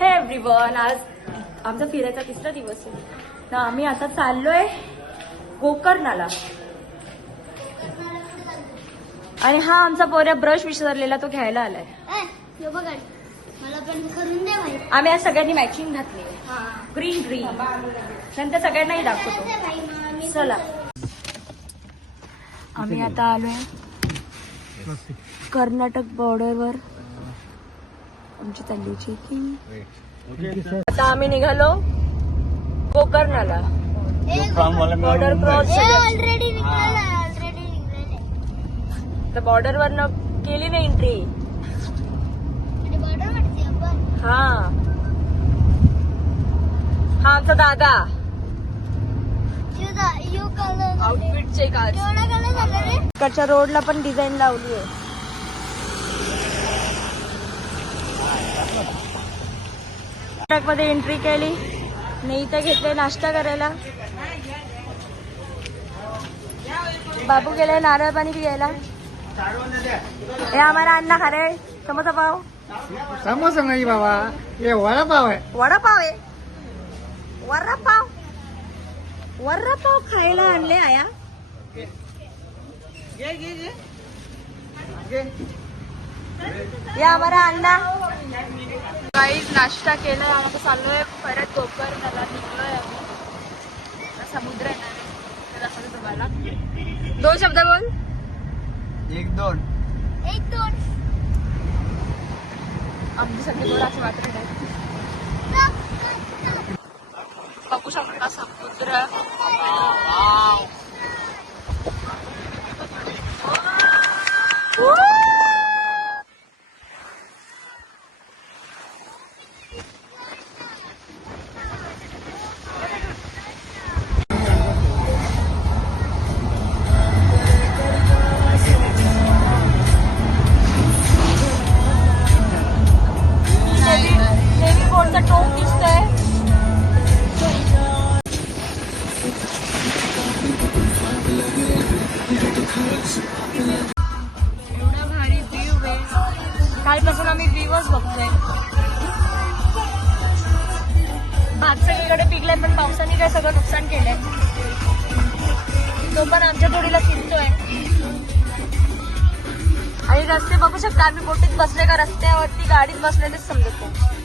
हे एव्हरीवन आज आमचा फिरायचा तिसरा दिवस आहे. तर आम्ही आता चाललोय गोकर्णाला. आणि हा आमचा पोऱ्या ब्रश विसरलेला तो घ्यायला आलाय. ए, हे बघ मला पण करून दे भाई आम्ही आज सगळ्यांनी मॅचिंग घातली. ग्रीन ग्रीन नंतर सगळ्यांनाही दाखवतो. चला. आम्ही आता आलोय कर्नाटक बॉर्डरवर आमची चालली चेकिंग आता आम्ही निघालो गोकर्णाला बॉर्डर क्रॉस ऑलरेडी निघाला ऑलरेडी निघाले. तर बॉर्डर वर केली नाही एंट्री हा. हा आमचा दादा. यू दा यू कलर आउटफिट चेक आज रोडला पण डिझाईन लावली आहे मध्ये एंट्री केली. नाही तर घेतले नाश्ता करायला. बाबू गेले नारळ पाणी पियायला. हे आम्हाला अण्णा खा रे. समोसा पाव. समोसा नाही बाबा. हे वडापाव आहे. वडापाव आहे. वडापाव वडापाव खायला आणले आया. या आम्हाला अण्णा काही नाश्ता केला आता चाललोय परत गोकर्णाला निघलोय आम्ही. समुद्र येणार आहे दोन शब्द बोल. एक दोन. एक दोन. आमची सगळी बोल असे वाटत नाही. बघू शकता समुद्र. पण आमच्या जोडीला फिरतोय आणि रस्ते बघू शकता आम्ही बोटीत बसले का रस्त्यावरती गाडीत बसलेलेच समजतो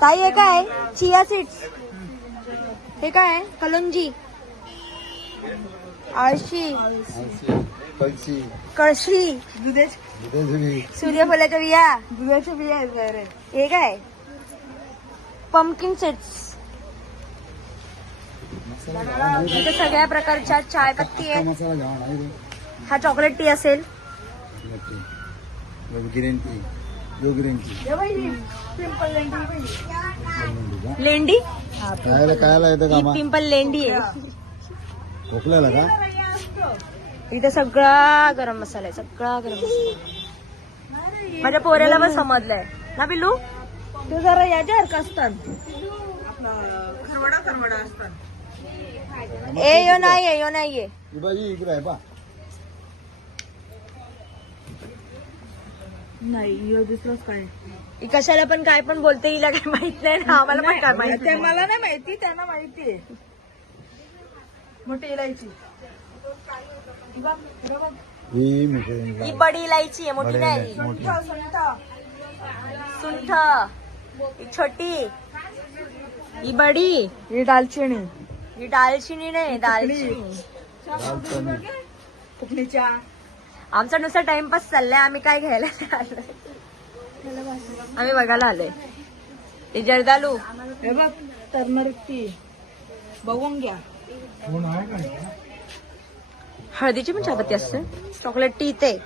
ताई हे काय? Chia seeds. हे काय? आहे कलंजी. आळशी. कळशी. कळशी सूर्यफुलाच्या बिया. दुधाच्या बिया हे काय? पंपकिन सीड्स इथे सगळ्या प्रकारच्या चाय पत्ती आहे मसाला घ्यावा नाही रे हा चॉकलेट टी असेल. ग्रीन टी जो ग्रीन टी लेंडी खायला खायला येतं का ही पिंपल लेंडी आहे खोकल्याला का इथे सगळा गरम मसाला आहे सगळा गरम मसाला माझ्या पोऱ्याला पण समजलंय ना बिल्लू तू जरा याच्यासारखं असतात ए यो नाहीये यो नाहीये बाई इकडे आहे पा ही कशाला पण काय पण बोलते हिला काय माहीत नाही ना. आम्हाला पण काय माहिती मला नाही माहिती त्यांना माहिती आहे. मोठी इलायची. ही ही बडी इलायची आहे मोठी नाही. मोठी. सुंठ ही छोटी. ही बडी. ही दालचिनी. ही दालचिनी नाही दालचिनी. दालचिनी. फुकणीच्या आमचा नुसता टाइमपास चाललाय आम्ही काय घ्यायला आम्ही बघायला आलोय. हे जर्दालू. हे बघ टर्मरिक टी बघून घ्या. हळदीची पण चहापत्ती असते. चॉकलेट टी ते.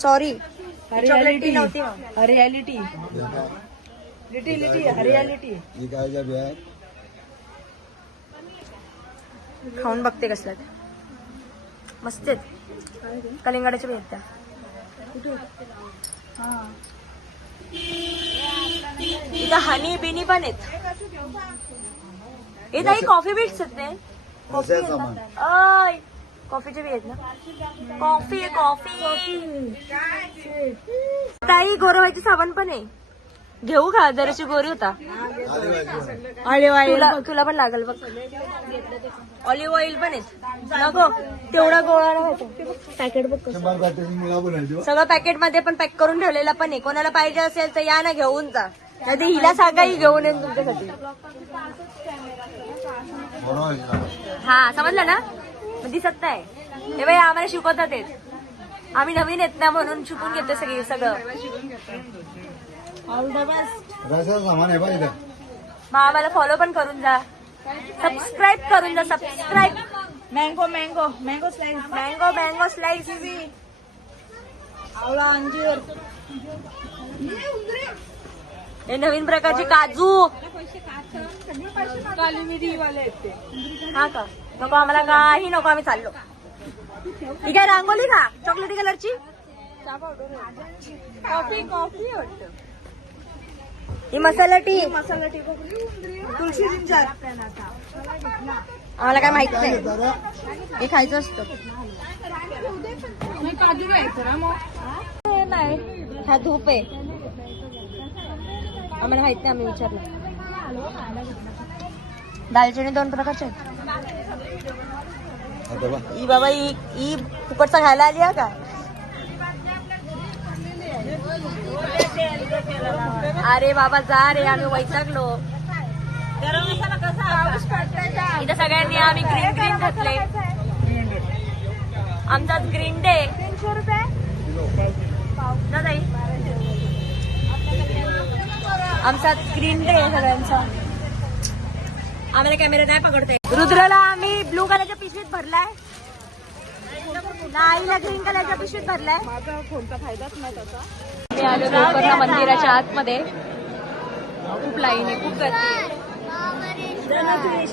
Sorry chocolate tea. हरियालिटी नव्हती हरियालिटी लिटी लिटी खाऊन बघते कसल्या त्या मस्त आहेत. कलिंगडाच्या भेट त्या. इथं हनी बिनी पण आहेत. हे नाही कॉफी बीट्स आहेत ते कॉफी आहेत ना? अय कॉफीचे बी आहेत ना. कॉफी आहे कॉफी ताई गोरवाची साबण पण आहे. घेऊ का? दरची गोरी होता. तुला तुला पण लागल बघ. ऑलिव्ह ऑइल पण आहेत नको. तेवढा गोळा नाही पॅकेट बघ. सगळं पॅकेटमध्ये पण पॅक करून ठेवलेलं पण आहे. कोणाला पाहिजे असेल तर या ना घेऊन जा. नाही हिला सांगा ही घेऊन येईन तुमच्यासाठी. हा समजलं ना? दिसत नाही. हे बाई आम्हाला शिकवतात आहेत आम्ही नवीन येत ना म्हणून शिकून घेतो सगळी सगळं. रसाचं सामान आहे पाहिजे मग आम्हाला फॉलो पण करून जा. सबस्क्राईब करून जा subscribe mango mango mango slice mango mango slice आवळा अंजीर. हे नवीन प्रकारचे काजू. काली मिरी वाले आहेत ते. हा का? नको आम्हाला काही नको आम्ही चाललो. ही काय रांगोली का चॉकलेटी कलरची. कॉफी कॉफी वाटतं. ही मसाला टी. मसाला टी तुळशी जिंजर आम्हाला काय माहीत नाही. हे खायचं असतं. काजू घ्यायचं ना मग. हा धूप आहे. आम्हाला माहीत नाही आम्ही विचारलं. दालचिनी दोन प्रकारचे आहेत. ही बाबा ही ही फुकटचा खायला आली आहे का? अरे बाबा जा रे आम्ही वैतागलो. इथं सगळ्यांनी आम्ही ग्रीन ग्रीन घातले आमचा ग्रीन डे तीनशे रुपये आमचा ग्रीन डे आहे सगळ्यांचा. आम्हाला कॅमेरा नाही पकडते रुद्रला आम्ही ब्लू कलरच्या पिशवीत भरलाय. आईला ग्रीन कलरच्या पिशवीत भरलाय. माझा फोनचा फायदाच नाही त्याचा. मी आलो गोकर्ण मंदिराच्या आतमध्ये. खूप लाईन आहे खूप गर्दी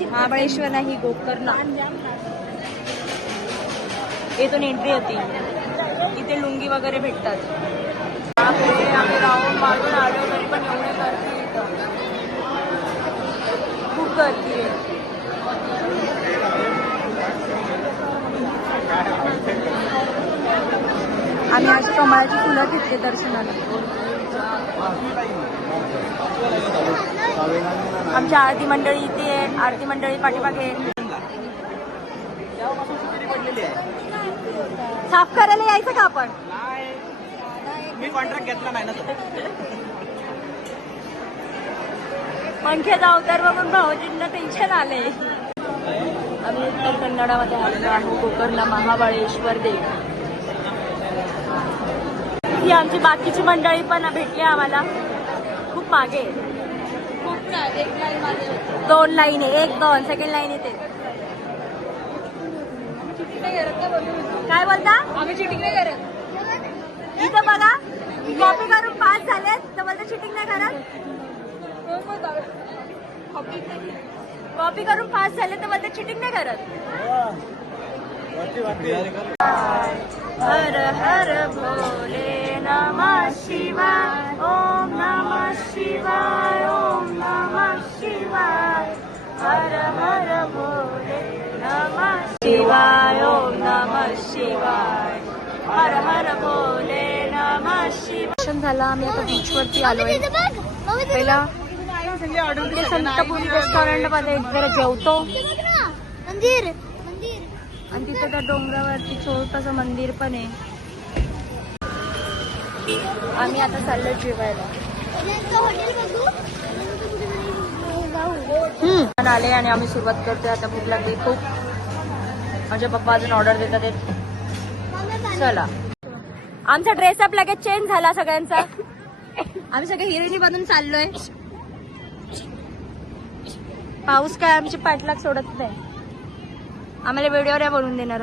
महाबळेश्वर नाही गोकर्ण. इथून एंट्री होती. इथे लुंगी वगैरे भेटतात. आम्ही राऊंड मारून आलो तरी पण एवढी गर्दी इथं. खूप गर्दी आहे आम्ही आज कमळाची फुलं घेतली दर्शनाला. आमची आरती मंडळी इथे आहे आरती मंडळी पाठीमागे. साफ करायला यायचं का आपण? मी कॉन्ट्रॅक्ट घेतला नाही ना पंख्याचा अवतार बघून भाऊजींना टेन्शन आले आम्ही उत्तर कन्नडामध्ये आलेलो आहोत. गोकर्ण महाबळेश्वर देव. ही आमची बाकीची मंडळी पण भेटली आम्हाला. खूप मागे आहे. दोन लाईन आहे एक दोन सेकंड लाईन येते काय बोलता? आम्ही चिटिंग नाही करत. इथं बघा कॉपी करून पास झालेत तर बोलता चिटिंग नाही करत? कॉपी करून. पास झाले तर बोलता चिटिंग नाही करत? हर हर भोले नमः शिवाय ओम नमः शिवाय ओम नमः शिवाय। हर हर भोले नमः शिवाय ओम नमः शिवाय। हर हर भोले नमः शिवाय। दर्शन झालं आम्ही आता बीचवरती आलोय. पहिला संतपुरी रेस्टॉरंटमध्ये जरा जेवतो. मंदिर मंदिर. आणि तिथे त्या डोंगरावरती छोटस मंदिर पण आहे. आम्ही आता चाललो जेवायला. पण आले आणि आम्ही सुरुवात करतोय. आता भूक लागली खूप. माझे पप्पा अजून ऑर्डर देतात. चला. आमचा ड्रेसअप लगेच चेंज झाला सगळ्यांचा. आम्ही सगळे हिरोईनी बनून चाललोय. पाऊस काय आमची पाठलाग सोडत नाही. आम्हाला व्हिडिओ नाही बनवून देणार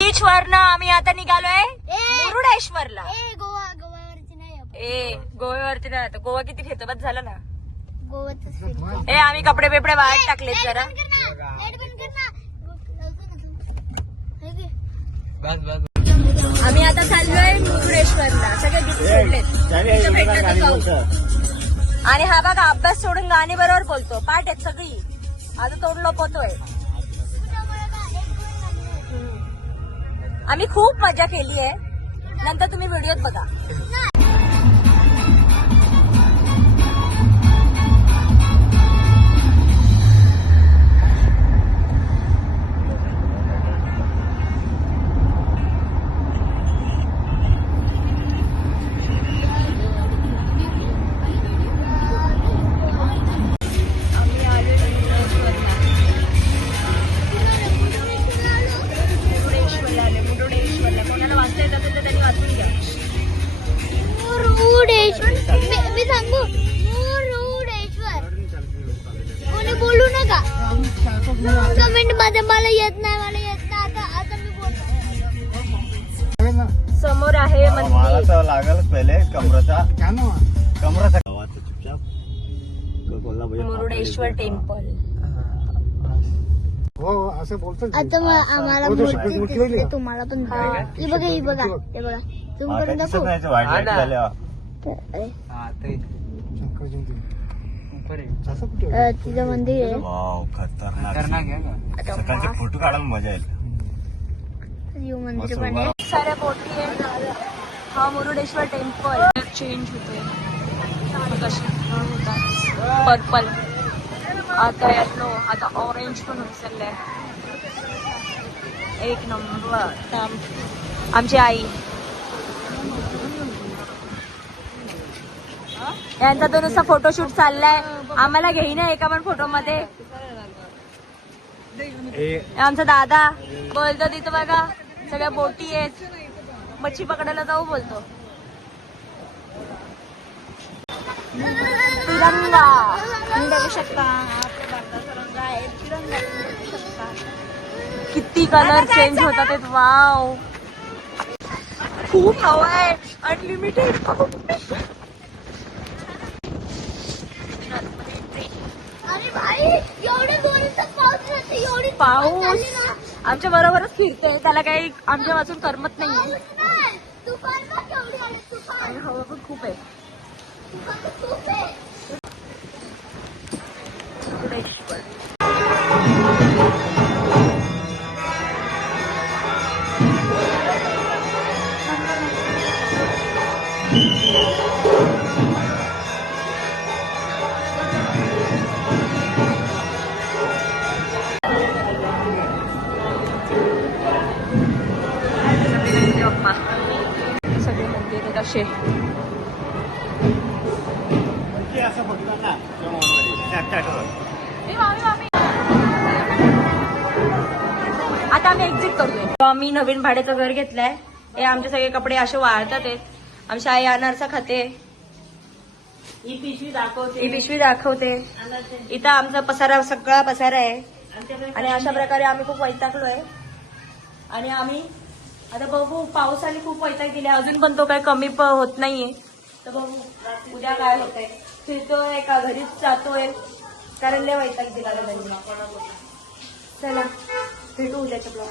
बीच वरनं आम्ही आता निघालोय. मुरुडेश्वरला. ए गोवा गोव्यावरती नाही आपण. ए गोव्यावरती नाही आता गोवा किती घेतो बस झालं ना. गोव्यातच फिरतो. ए आम्ही कपडे बिपडे बाहेर टाकलेत जरा. कर ना. लाइट बंद कर ना. लावतो ना तू. हे घे. बस बस. आम्ही आता चाललोय मुरुडेश्वरला. सगळे गिफ्ट सोडलेत. तिथे भेटलं तर जाऊ. आणि हा बघा अभ्यास सोडून गाणी बरोबर बोलतो. पाठ आहेत सगळी. आता तोड लपवतोय. आम्ही खूप मजा केली आहे. नंतर तुम्ही व्हिडिओत बघा. टेम्पल हो हो, असं बोलतो आता मग आम्हाला हो, मूर्ती दिसते. तुम्हाला पण. ही. बघा ही बघा हे बघा. दाखवू. आहे. तिचं मंदिर आहे. खतरनाक. आहे फोटो काढायला मजा येईल. मंदिर पण. आहे साऱ्या बोटी आहेत. हा मुरुडेश्वर टेम्पल. चेंज होतोय. पर्पल आता येलो आता ऑरेंज पण होत चाललंय एक नंबर आम- आमची आई यांचा तो नुसता फोटोशूट चाललाय आम्हाला घेईना एका पण फोटो मध्ये आमचा दादा बोलतो तिथं बघा सगळ्या बोटी आहेत मच्छी पकडायला जाऊ बोलतो तिरंगा. तुम्ही बघू शकता. आपल्या भारताचा रंग आहे तिरंगा तुम्ही बघू शकता. किती कलर चेंज होतात आहेत. वाव खूप हवा आहे. अनलिमिटेड अरे भाई एवढे जोरात पाऊस. आमच्या बरोबरच फिरते. त्याला काही आमच्या वाचून करमत नाही. आणि हवा पण खूप आहे. तुफान तर खूप आहे आम्ही नवीन भाड्याचं घर घेतलंय. हे आमचे सगळे कपडे असे वाळतात आहेत. आमची आई अनारसा खाते. ही पिशवी दाखवते. ही पिशवी दाखवते. इथं आमचा पसारा सगळा पसारा आहे. आणि अशा प्रकारे आम्ही खूप वैतागलोय. आणि आम्ही आता बघू पावसाने खूप वैताग दिले अजून पण तो काही कमी प- होत नाहीये. तर बघू उद्या काय होतंय. फिरतोय का घरीच जातोय. कारण लय वैताग दिला चला भेटू उद्याच्या ब्लॉग